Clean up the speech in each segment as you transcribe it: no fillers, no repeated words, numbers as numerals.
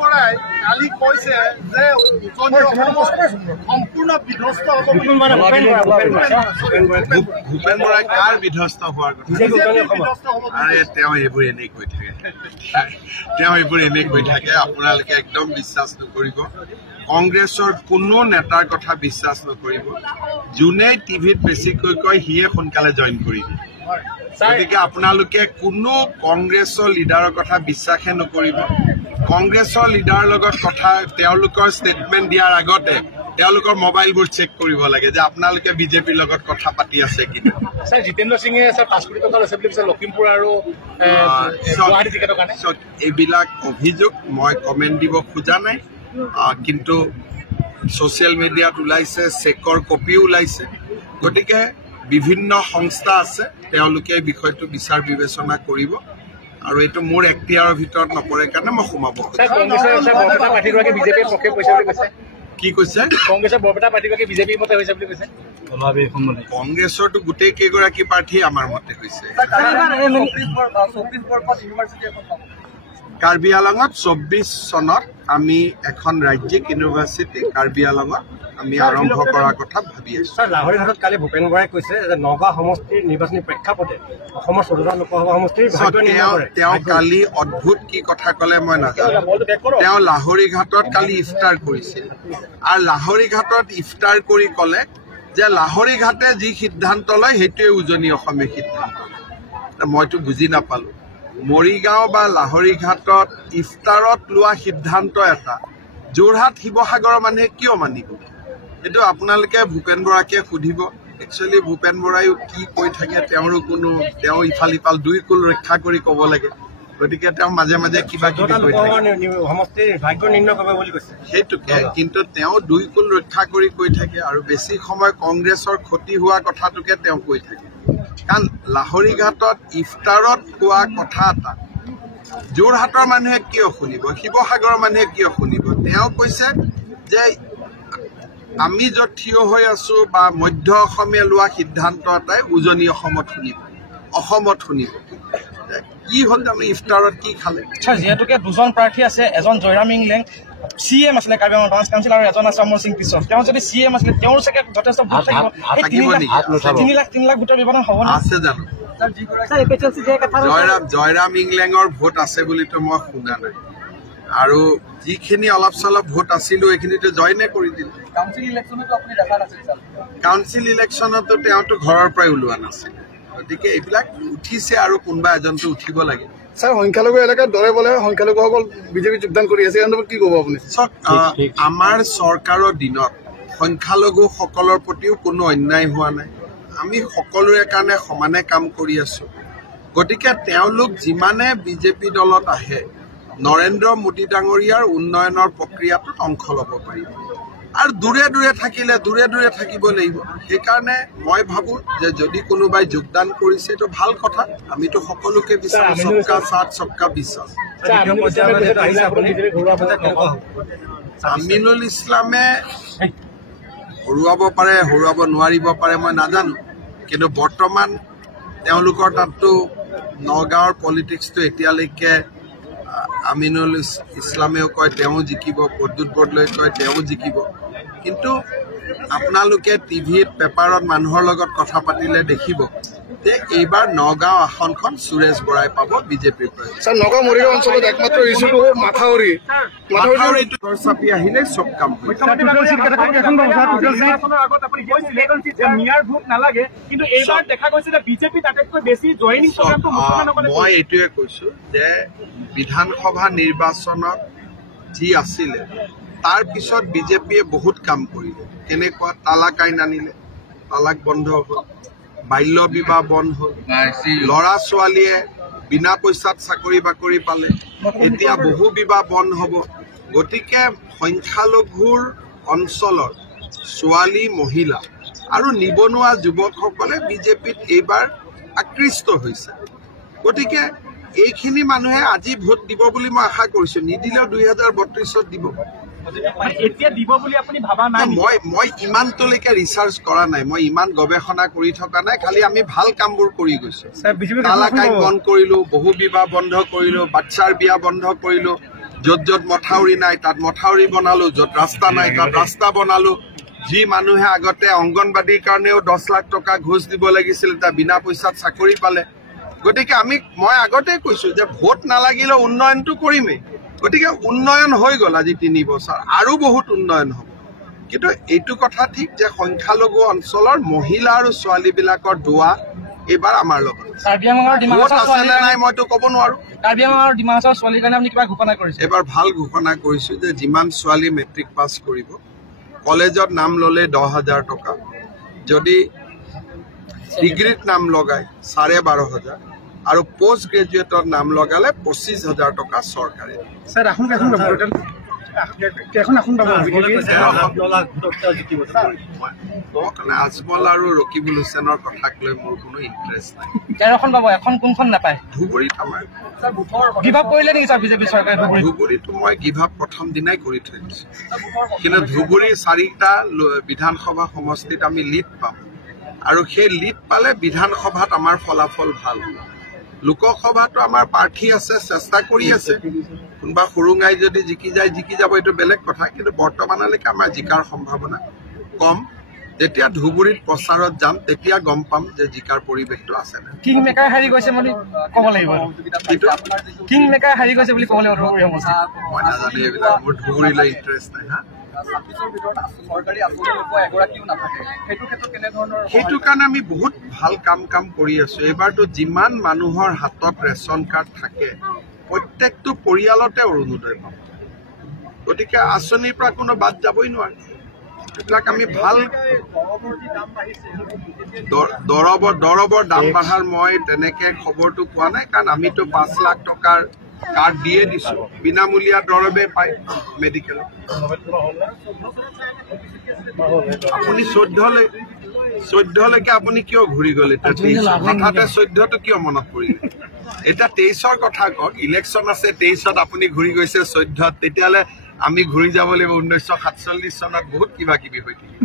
বৰাই কালি কৈছে যে সম্পূৰ্ণ বিধ্বস্ত হ'ব। ভূপেন বৰাই কাৰ বিধ্বস্ত হোৱাৰ কথা? আৰে তেওঁ এইবোৰ এনেই কৈ থাকে, আপোনালোকে একদম বিশ্বাস নকৰিব। কংগ্ৰেছৰ কোনো নেতাৰ কথা বিশ্বাস নকৰিব। যোনে টিভিত বেছিকৈ কয় সিয়ে সোনকালে জইন কৰি দিয়ে। গতিকে আপোনালোকে কোনো কংগ্ৰেছৰ লিডাৰৰ কথা বিশ্বাসে নকৰিব। কংগ্ৰেছৰ লিডাৰৰ লগত কথা তেওঁলোকৰ ষ্টেটমেণ্ট দিয়াৰ আগতে তেওঁলোকৰ মোবাইলবোৰ চেক কৰিব লাগে যে আপোনালোকে বিজেপিৰ লগত কথা পাতি আছে কিন্তু। স্যাৰ জিতেন্দ্ৰ সিঙে স্যাৰ 5 কোটি টকা লৈছে বুলি কৈছে লখিমপুৰ আৰু গুৱাহাটী টিকেটৰ কাৰণে। এইবিলাক অভিযোগ মই কমেণ্ট দিব খোজা নাই, কিন্তু ছ'চিয়েল মিডিয়াত ওলাইছে, চেকৰ কপিও ওলাইছে। গতিকে বিভিন্ন সংস্থা আছে, তেওঁলোকে এই বিষয়টো বিচাৰ বিবেচনা কৰিব আৰু এইটো মোৰ এখতিয়াৰৰ ভিতৰত নপৰে কাৰণে মই সোমাব খোজো। কি কৈছে? কংগ্ৰেছৰ বৰপেটা পাৰ্টীগৰাকী বিজেপিৰ মতে হৈছে বুলি কৈছে। কংগ্ৰেছৰতো গোটেই কেইগৰাকী প্ৰাৰ্থী আমাৰ মতে হৈছে। কাৰ্বি আংলঙত 24 চনত আমি এখন ৰাজ্যিক ইউনিভাৰ্চিটি কাৰ্বি আংলঙত আমি আৰম্ভ কৰাৰ কথা ভাবি আছো। লাহৰীঘাটত কালি ভূপেন বৰাই কৈছে যে নগাঁও সমষ্টিৰ নিৰ্বাচনী প্ৰেক্ষাপটে অসমৰ 14টা লোকসভা সমষ্টিৰ তেওঁ কালি অদ্ভুত কি কথা ক'লে মই নাজানো। তেওঁ লাহৰীঘাটত কালি ইফতাৰ কৰিছিল আৰু লাহৰীঘাটত ইফতাৰ কৰি ক'লে যে লাহৰীঘাটে যি সিদ্ধান্ত লয় সেইটোৱে উজনি অসমীয়া সিদ্ধান্ত। মইতো বুজি নাপালো। মৰিগাঁও বা লাহৰীঘাটত ইফতাৰত লোৱা সিদ্ধান্ত এটা যোৰহাট শিৱসাগৰৰ মানুহে কিয় মানিব? এইটো আপোনালোকে ভূপেন বৰাকে সুধিব। একচুৱেলি ভূপেন বৰাইও কি কৈ থাকে তেওঁ ইফাল ইফাল দুই কুল ৰক্ষা কৰি ক'ব লাগে। গতিকে তেওঁ মাজে মাজে কিবা কিবি কৈ থাকে সেইটোকে, কিন্তু তেওঁ দুই কুল ৰক্ষা কৰি কৈ থাকে আৰু বেছি সময় কংগ্ৰেছৰ ক্ষতি হোৱা কথাটোকে তেওঁ কৈ থাকে। কাৰণ লাহৰীঘাটত ইফতাৰত কোৱা কথা এটা যোৰহাটৰ মানুহে কিয় শুনিব, শিৱসাগৰৰ মানুহে কিয় শুনিব? তেওঁ কৈছে যে আমি য'ত থিয় হৈ আছো বা মধ্য অসমীয়া লোৱা সিদ্ধান্ত এটাই উজনি অসমত শুনিব। কি হ'ল আমি ইফতাৰত কি খালে? যিহেতুকে দুজন প্ৰাৰ্থী আছে, এজন জয়ৰাম ইংলেং CM আছিলে কাৰ্বি আংলং টাউন কাউন্সিল আৰু এজন আছে অমৰ সিং পিছৰ। তেওঁ যদি CM আছিলে তেওঁৰ চাগে যথেষ্ট ভোট থাকিব। 3 লাখ ভোটৰ ব্যৱধান হ'ব না? আছে জানো? জয়ৰাম ইংলেঙৰ ভোট আছে বুলিতো মই শুনা নাই। আৰু যিখিনি অলপ চলপ ভোট আছিলো এইখিনিতো জইনে কৰি দিলে। কাউন্সিল ইলেকশ্যনতো তেওঁতো ঘৰৰ পৰাই ওলোৱা নাছিল। গতিকে এইবিলাক উঠিছে আৰু কোনোবা এজনটো উঠিব লাগে। স্যাৰ সংখ্যালঘু এলেকাত দৰে বলে সংখ্যালঘুসকল বিজেপি যোগদান কৰি আছে, কি ক'ব আপুনি? আমাৰ চৰকাৰৰ দিনত সংখ্যালঘুসকলৰ প্ৰতিও কোনো অন্যায় হোৱা নাই। আমি সকলোৰে কাৰণে সমানে কাম কৰি আছো। গতিকে তেওঁলোক যিমানে বিজেপি দলত আহে নৰেন্দ্ৰ মোদী ডাঙৰীয়াৰ উন্নয়নৰ প্ৰক্ৰিয়াটোত অংশ ল'ব পাৰিব আৰু দূৰে দূৰে থাকিলে দূৰে দূৰে থাকিব লাগিব। সেইকাৰণে মই ভাবো যে যদি কোনোবাই যোগদান কৰিছে এইটো ভাল কথা। আমিতো সকলোকে বিচাৰো সবকা সাথ সবকা বিশ্বাস। আমিনুল ইছলামে হৰুৱাব পাৰে, হৰুৱাব নোৱাৰিব পাৰে মই নাজানো, কিন্তু বৰ্তমান তেওঁলোকৰ তাততো নগাঁৱৰ পলিটিক্সটো এতিয়ালৈকে আমিনুল ইছলামেও কয় তেওঁ জিকিব, প্ৰদ্যুৎ বৰদলৈ কয় তেওঁ জিকিব। কিন্তু আপোনালোকে টিভিত পেপাৰত মানুহৰ লগত কথা পাতিলে দেখিব যে এইবাৰ নগাঁও আসনখন সুৰেশ বৰাই পাব বিজেপিৰ পৰা। নগাঁও মৰিগাঁও অঞ্চলত একমাত্ৰ ইছ্যুটো মাথাউৰিটো চাপি আহিলে চব কাম মই এইটোৱে কৈছো যে বিধানসভা নিৰ্বাচনত যি আছিলে তাৰ পিছত বিজেপিয়ে বহুত কাম কৰিলে। কেনেকুৱা তালাক আইন আনিলে, তালাক বন্ধ হ'ল, বাল্য বিবাহ বন্ধ হ'ল, ল'ৰা ছোৱালীয়ে বিনা পইচাত চাকৰি বাকৰি পালে, এতিয়া বহু বিবাহ বন্ধ হ'ব। গতিকে সংখ্যালঘুৰ অঞ্চলৰ ছোৱালী মহিলা আৰু নিবনুৱা যুৱকসকলে বিজেপিত এইবাৰ আকৃষ্ট হৈছে। গতিকে এইখিনি মানুহে আজি ভোট দিব বুলি মই আশা কৰিছো। নিদিলেও 2032ত দিব। মই ইমানটোলৈকে ৰিচাৰ্চ কৰা নাই, মই ইমান গৱেষণা কৰি থকা নাই। খালি আমি ভাল কামবোৰ কৰি গৈছো। তালাক আইন বন্ধ কৰিলো, বহু বিবাহ বন্ধ কৰিলো, বাচ্চাৰ বিয়া বন্ধ কৰিলো, য'ত য'ত মথাউৰি নাই তাত মথাউৰি বনালোঁ, য'ত ৰাস্তা নাই তাত ৰাস্তা বনালোঁ। যি মানুহে আগতে অংগনবাদীৰ কাৰণেও 10 লাখ টকা ঘোষ দিব লাগিছিল, এতিয়া বিনা পইচাত চাকৰি পালে। গতিকে মই আগতেই কৈছোঁ যে ভোট নালাগিলেও উন্নয়নটো কৰিমেই। গতিকে উন্নয়ন হৈ গ'ল আজি 3 বছৰ, আৰু বহুত উন্নয়ন হ'ব। কিন্তু এইটো কথা ঠিক যে সংখ্যালঘু অঞ্চলৰ মহিলা আৰু ছোৱালীবিলাকৰ দুৱা এইবাৰ আমাৰ লগত ভোট আছে নে নাই মইতো ক'ব নোৱাৰো। এইবাৰ ভাল ঘোষণা কৰিছো যে যিমান ছোৱালী মেট্ৰিক পাছ কৰিব, কলেজত নাম ল'লে 10,000 টকা, যদি ডিগ্ৰীত নাম লগায় 12,500 আৰু পোষ্ট গ্ৰেজুৱেটত নাম লগালে 25,000 টকা চৰকাৰে। আজমল আৰু ৰকিবুল হুছেইনৰ কথাক লৈ মোৰ কোনো ইণ্টাৰেষ্ট নাই। ধুবুৰীত আমাৰ ধুবুৰীটো মই গিভ আপ প্ৰথম দিনাই কৰি থৈ দিছো, কিন্তু ধুবুৰীৰ 4টা বিধানসভা সমষ্টিত আমি লিড পাম, আৰু সেই লিড পালে বিধানসভাত আমাৰ ফলাফল ভাল হ'ব। লোকসভাতো আমাৰ প্ৰাৰ্থী আছে, চেষ্টা কৰি আছে। কোনোবা সুৰুঙাই যদি জিকি যাব এইটো বেলেগ কথা, কিন্তু বৰ্তমানলৈকে আমাৰ জিকাৰ সম্ভাৱনা কম। যেতিয়া ধুবুৰীত প্ৰচাৰত যাম তেতিয়া গম পাম যে জিকাৰ পৰিৱেশটো আছে নে। কিং মেকাৰ হাৰি গৈছে বুলি ক'ব লাগিব, কিং মেকাৰ হাৰি গৈছে বুলি ক'ব লাগিব। মই নাজানো এইবিলাক, মোৰ ধুবুৰীলৈ ইণ্টাৰেষ্ট নাই। সেইটো কাৰণে আমি বহুত ভাল কাম কৰি আছো। এইবাৰতো যিমান মানুহৰ হাতত ৰেচন কাৰ্ড থাকে প্ৰত্যেকটো পৰিয়ালতে অৰুণোদয় পাব। গতিকে আঁচনিৰ পৰা কোনো বাদ যাবই নোৱাৰে। এইবিলাক আমি ভাল দৰৱৰ দাম বঢ়াৰ মই তেনেকে খবৰটো পোৱা নাই, কাৰণ আমিতো 5 লাখ টকাৰ কাৰ্ড দিয়ে দিছো, বিনামূলীয়া দৰৱে পায় মেডিকেলত। আপুনি 14লৈকে আপুনি কিয় ঘূৰি গ'ল? এতিয়া হঠাতে 14টো কিয় মনত পৰিলে? এতিয়া 23ৰ কথা কওক, ইলেকশ্যন আছে 23ত আপুনি ঘূৰি গৈছে 14ত, তেতিয়াহ'লে আমি ঘূৰি যাব লাগিব 1947 চনত। বহুত কিবা কিবি হৈ থাকিব।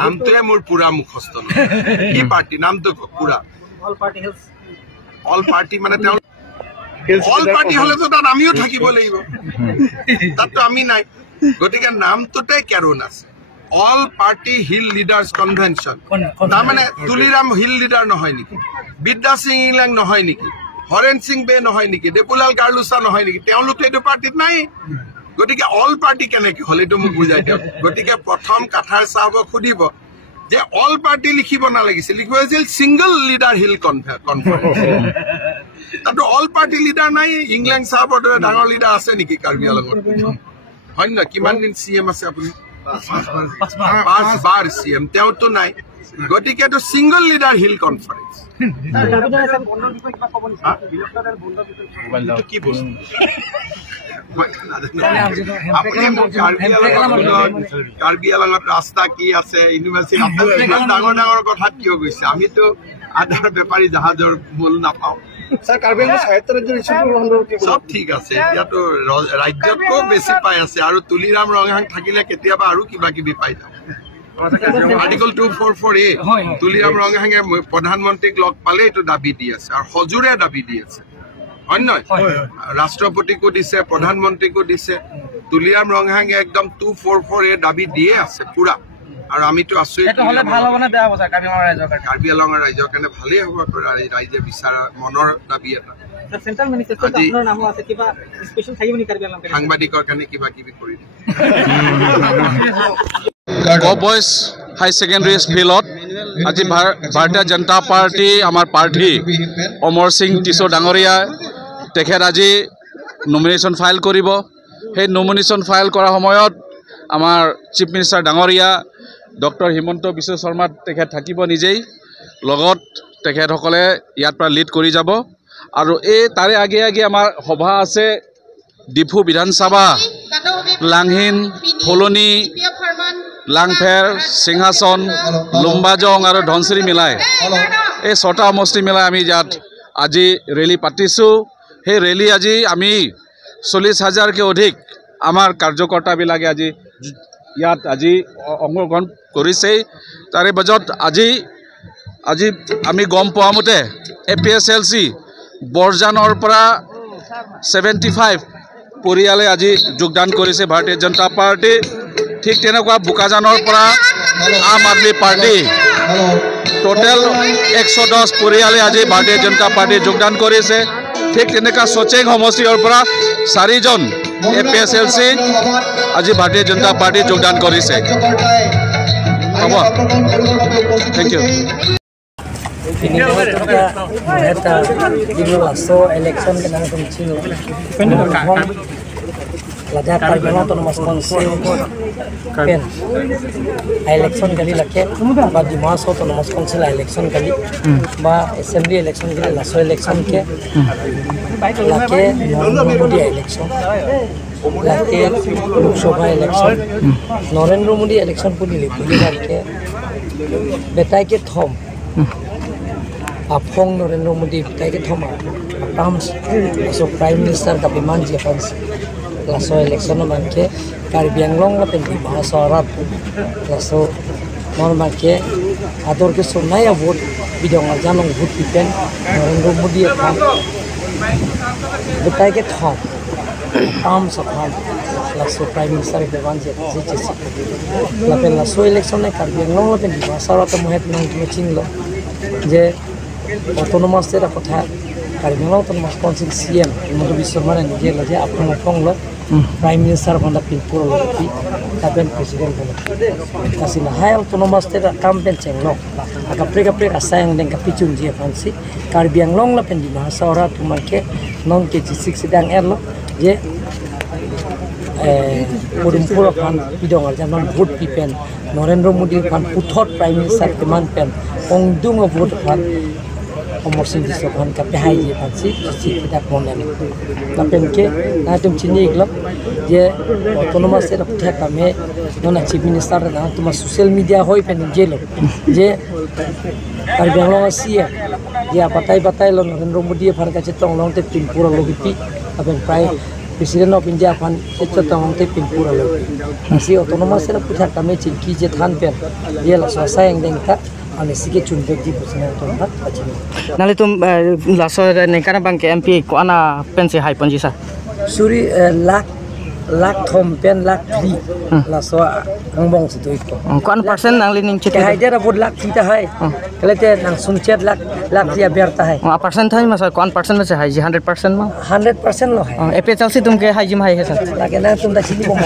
নামটোৱে মোৰ পুৰা মুখস্থ নহয়। কি পাৰ্টি নামটো পুৰা? অল পাৰ্টি মানে তেওঁ অল পাৰ্টি হলেতো তাত আমিও থাকিব লাগিব, তাততো আমি নাই। গতিকে নামটোতে কেৰুণ আছে, all party hill leaders convention. তাৰমানে তুলিৰাম হিল লিডাৰ নহয় নেকি? বিদ্যা সিং ইংলেং নহয় নেকি? হৰেণ সিং বে নহয় নেকি? দেপুলাল গাৰ্লুচা নহয় নেকি? তেওঁলোক এইটো পাৰ্টিত নাই। গতিকে অল পাৰ্টি কেনেকে হ'ল এইটো মোক বুজাই দিয়ক। গতিকে প্ৰথম কাঠাৰ চাহাবক সুধিব যে অল পাৰ্টি লিখিব নালাগিছিল, লিখিব লাগিছিল ছিংগল লিডাৰ হিল কনফাৰেন্স। তাতো অল পাৰ্টি লিডাৰ নাই। ইংলেং চাহাবৰ দৰে ডাঙৰ লিডাৰ আছে নেকি কাৰ্বি আংলঙত? হয় নহয়? কিমান দিন CM আছে আপুনি? 5 বাৰ CM, তেওঁতো নাই। গতিকে এইটো ছিংগল লিডাৰ হিল কনফাৰেন্স। কি বস্তু কাৰ্বি আংলঙত ৰাস্তা কি আছে, ইউনিভাৰ্চিটি ডাঙৰ ডাঙৰ কথাত কিয় গৈছে? আমিতো আধাৰ বেপাৰী জাহাজৰ মূল নাপাওঁ। চব ঠিক আছে, এতিয়াতো ৰাজ্যতকৈও বেছি পাই আছে, আৰু তুলিৰাম ৰঙাং থাকিলে কেতিয়াবা আৰু কিবা কিবি পাই যাব। আৰ্টিকল 244A তুলিৰাম ৰঙাঙে প্ৰধানমন্ত্ৰীক লগ পালে এইটো দাবী দি আছে, আৰু সজোৰে দাবী দি আছে। হয় নহয়? ৰাষ্ট্ৰপতিকো দিছে, প্ৰধানমন্ত্ৰীকো দিছে। তুলিৰাম ৰঙাঙে একদম 244A দাবী দিয়ে আছে পুৰা, আৰু আমিতো আছো। কাৰ্বি আংলঙৰ ৰাইজৰ কাৰণে ভালেই হ'ব, ৰাইজে বিচৰা মনৰ দাবী এটা। সাংবাদিকৰ কাৰণে কিবা কিবি কৰি দিম। বয়েজ হাই ছেকেণ্ডাৰী ফিল্ডত আজি ভাৰতীয় জনতা পাৰ্টি আমাৰ প্ৰাৰ্থী অমৰ সিং টিছো ডাঙৰীয়া তেখেত আজি নমিনেশ্যন ফাইল কৰিব। সেই নমিনেশ্যন ফাইল কৰাৰ সময়ত আমাৰ চিফ মিনিষ্টাৰ ডাঙৰীয়া ডক্টৰ হিমন্ত বিশ্ব শৰ্মা তেখেত থাকিব নিজেই, লগত তেখেতসকলে ইয়াৰ পৰা লিড কৰি যাব। আৰু তাৰে আগে আগে আমাৰ সভা আছে ডিফু বিধানসভা, লাংহিন, ফলনি, লাংফেৰ, সিংহাসন, লুম্বাজং আৰু ধনচিৰি মিলাই এই 6টা সমষ্টি মিলাই আমি ইয়াত আজি ৰেলী পাতিছোঁ। সেই ৰেলী আজি আমি 40,000কৈ অধিক আমাৰ কাৰ্যকৰ্তাবিলাকে ইয়াত অংশগ্ৰহণ কৰিছেই। তাৰে মাজত আজি আমি গম পোৱা মতে APSLC বৰজানৰ পৰা 75 পৰিয়ালে আজি যোগদান কৰিছে ভাৰতীয় জনতা পাৰ্টি ঠিক তেনেকুৱা বোকাজানৰ পৰা আম আদমি পাৰ্টি টোটেল 110 পৰিয়ালে আজি ভাৰতীয় জনতা পাৰ্টি যোগদান কৰিছে ঠিক তেনেকুৱা সচেং সমষ্টিৰ পৰা 4 জন APSLC আজি ভাৰতীয় জনতা পাৰ্টি যোগদান কৰিছে হ'ব thank you election ke nang kumchin lada karbena to mas konsil pen election kali lake ba dimas to mas konsil election kali ba assembly election kali laso election ke lake Modi election lake Lok Sabha election Narendra Modi election puli ke betai ke thom Apong Narendra Modi betai ke thom Tams so prime minister ka biman je fans laso election man ke Karbi Anglong la pen di Mahasarat laso mon man ke ador ke sunaya vote bidong janong vote pipen Narendra Modi ka betai ke thom Tams aphan laso prime minister ke biman je la pen laso election ne Karbi Anglong la pen di Mahasarat mohet nang kimchin lo je autonomous era kotha Karbi autonomous council CM Himanta Biswa Sarma nije laje apong lo prime minister banda pinpur lo ti kaben president lo kasina hai autonomous era campaign chenglo akapre asayang deng kapichun je fansi Karbi Anglong la pen di Mahasara tumarke non ke G6 sedang erlo je Udumpur pan bidong arja non vote pipen Narendra Modi pan puthot prime minister keman pen ongdung vote pan Omor Singh Disokhan ka pehai je pansi kita konen tapen ke na tum chini iglap je autonomous era kutha kame non chief minister na tuma social media hoi pen je lo je Karbi Anglong sia je batai lo Narendra Modi phar ka chetong long te pinpura logipi tapen prime President of India pan chetong te pinpura logipi si autonomous era kutha kame chiki je than pen je la sasayang dengta ane sige chunbek di busna to hat achini nale tum laso ne kana bang ke MP ko ana pense hai panji sa suri lak thom pen lak thri laso angbong si toi ko kon percent nang lining chite hai jara bod lak thita hai kale te nang sunchet lak ya berta hai percent thai ma sa kon percent ma se hai 100% ma 100% lo hai APSLC tum ke hai jim hai he sa lage na tum da chini ko ma